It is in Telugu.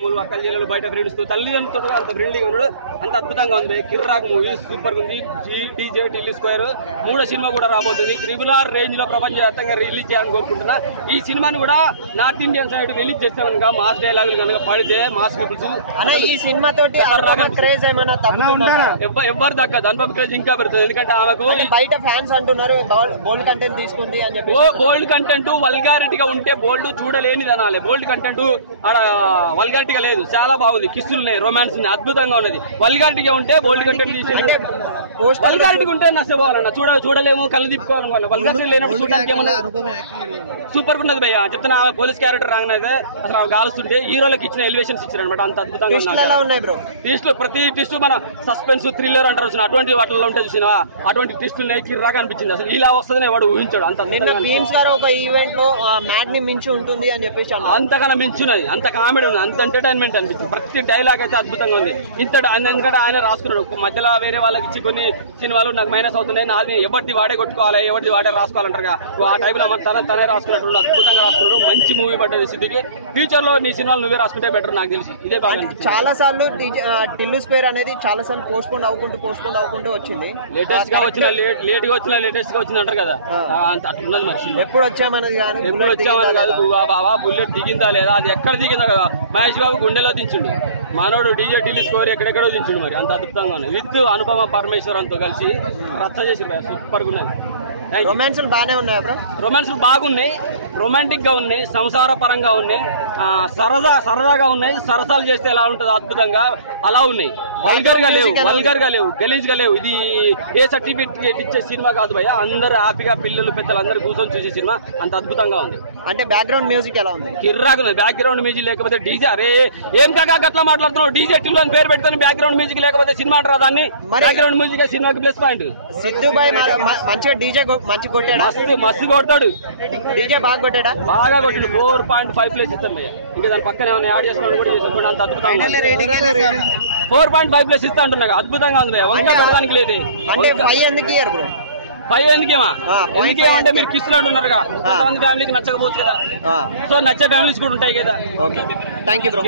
మూడు అక్కల జిల్లాలు బయట ఫ్రెండ్స్ తల్లిదండ్రులతో అంత ఫ్రెండ్లీగా ఉన్నాడు. అంత అద్భుతంగా ఉంది. కిర్రాక్ మూవీ సూపర్ ఉంది. డీజే ఢిల్లీ స్క్వేర్ మూడో సినిమా కూడా రాబోతుంది. RRR రేంజ్ లో ప్రపంచవ్యాప్తంగా రిలీజ్ చేయాలని కోరుకుంటున్నా. ఈ సినిమాని కూడా నార్త్ ఇండియన్ సైడ్ రిలీజ్ చేస్తే కనుక మాస్ డైలాగులు కనుక పడితే మాస్ పీపుల్స్ ఈ సినిమా తోటి ఎవరు దక్కదు. అనుపమ క్రేజ్ ఇంకా పెడుతుంది. ఎందుకంటే ఆమెకు బయట ఫ్యాన్స్ అంటున్నారు బోల్డ్ కంటెంట్ తీసుకుంది అని చెప్పి. బోల్డ్ కంటెంట్ వల్గారిటీగా ఉంటే బోల్డ్ చూడలేనిది అనాలి. బోల్డ్ కంటెంట్ ఆడ వల్గారిటీగా లేదు. చాలా బాగుంది. కిస్సులు ఉన్నాయి, రొమాన్స్ ఉంది, అద్భుతంగా ఉన్నది. వల్గారిటీగా ఉంటే బోల్డ్ కంటెంట్ తీసి వల్గారిటీగా ఉంటే నష్టపోవాలన్న చూడలేము, కళ్ళు తిప్పుకోవాలనుకోవాలి. వల్గారిటీ లేనప్పుడు చూడడానికి ఏమన్నా సూపర్ ఉన్నది భయ్య. చెప్తున్నా పోలీస్ క్యారెక్టర్ రాగానైతే అసలు కాలుస్తుంటే హీరోలకు ఇచ్చిన ఎలివేషన్స్ ఇచ్చారు అనమాట. అంత అద్భుతంగా ట్విస్ట్ ప్రతి ట్విస్ట్ మన సస్పెన్స్ థ్రిల్లర్ అంటారు చూసిన అటువంటి వాటిలో ఉంటే చూసినా అటువంటి ట్విస్టులు కిర్రాగా అనిపించింది. అసలు ఇలా వస్తుందని వాడు ఊహించాడు. అంత ఒక ఈవెంట్ లో మ్యాట్ ని మించి ఉంటుంది అని చెప్పేసి అంతకన్నా మించున్నది. అంత కామెడీ ఉంది, అంత ఎంటర్టైన్మెంట్ అనిపించింది. ప్రతి డైలాగ్ అయితే అద్భుతంగా ఉంది. ఎందుకంటే ఆయన రాసుకున్నాడు. మధ్యలో వేరే వాళ్ళకి ఇచ్చి కొన్ని సినిమాలు నాకు మైనస్ అవుతున్నాయి, నాది ఎవరిది వాడే కొట్టుకోవాలి, ఎవరిది వాడే రాసుకోవాలంటారు. ఆ టైప్ లో తనే రాసుకున్నట్టు అద్భుతంగా రాసుకున్నాడు. మంచి మూవీ పడ్డది సిద్ధికి. ఫ్యూచర్ లో నీ సినిమాలు నువ్వే రాసుకుంటే బెటర్ నాకు తెలిసి. ఇదే బాగా చాలా సార్లు ఢిల్లీ స్క్వేర్ అనేది చాలా సార్లు పోస్ట్పోన్ అవ్వకుంటూ వచ్చింది. లేటెస్ట్ గా వచ్చిన లేటెస్ట్ గా వచ్చింది అంటారు కదా, అట్లున్నది. మరి ఎప్పుడు వచ్చామన్నది కాదు, ఎప్పుడు వచ్చామని కాదు. బాబా బుల్లెట్ దిగిందా లేదా, అది ఎక్కడ దిగిందా కదా. మహేష్ బాబు గుండెలో దించుండు. మనోడు డీజే ఢిల్లీ స్కోర్ ఎక్కడెక్కడో దించుండు. మరి అంత అద్భుతంగా ఉంది. విత్ అనుపమ పరమేశ్వరంతో కలిసి రచ్చ చేసి సూపర్ గా ఉన్నది. రొమాన్స్లు బాగానే ఉన్నాయి బ్రో. రొమాన్స్లు బాగున్నాయి, రొమాంటిక్ గా ఉన్నాయి, సంసార పరంగా ఉన్నాయి, సరదాగా ఉన్నాయి. సరసాలు చేస్తే ఎలా ఉంటుందో అద్భుతంగా అలా ఉన్నాయి. వల్గర్ గా లేవు, గలీజ్ గా లేవు. ఇది ఏ సర్టిఫికేట్ ఇచ్చే సినిమా కాదు భయ్య. అందరు హ్యాపీగా పిల్లలు పెద్దలు అందరు కూర్చొని చూసే సినిమా. అంత అద్భుతంగా ఉంది. అంటే బ్యాక్గ్రౌండ్ మ్యూజిక్ ఎలా ఉంది? కిర్రాక్ ఉంది. బ్యాక్గ్రౌండ్ మ్యూజిక్ లేకపోతే డీజే అరే ఏం కాక అట్లా మాట్లాడుతున్నావు. డీజే టిల్ అని పేరు పెట్టుకుని బ్యాక్గ్రౌండ్ మ్యూజిక్ లేకపోతే సినిమా అంటారా దాన్ని? బ్యాక్గ్రౌండ్ మ్యూజిక్ సినిమాకి ప్లస్ పాయింట్. సిద్ధు బాయ్ మంచిగా డీజే మంచి కొట్టాడు, మస్తు కొడతాడు. డీజే బాగా కొట్టాడా? బాగా కొట్టాడు. 4.5 ప్లేస్ ఇస్తాం భయ్య. ఇంకా దాని పక్కన ఏమైనా యాడ్ చేసుకోవడం కూడా చేసాం. అంత అద్భుతంగా 4.5 ప్లేస్ ఇస్తా అంటున్నా. అద్భుతంగా ఉంది భయ్య. వంక పెట్టడానికి లేదు. అంటే 5 ఎందుకు ఇయ్యారు బ్రో? 5 ఎందుకేమంటే మీరు కిస్తున్నాడు ఉన్నారు కదా, కొంతమంది ఫ్యామిలీకి నచ్చకపోవచ్చు కదా. సో నచ్చే ఫ్యామిలీస్ కూడా ఉంటాయి కదా. Thank you bro.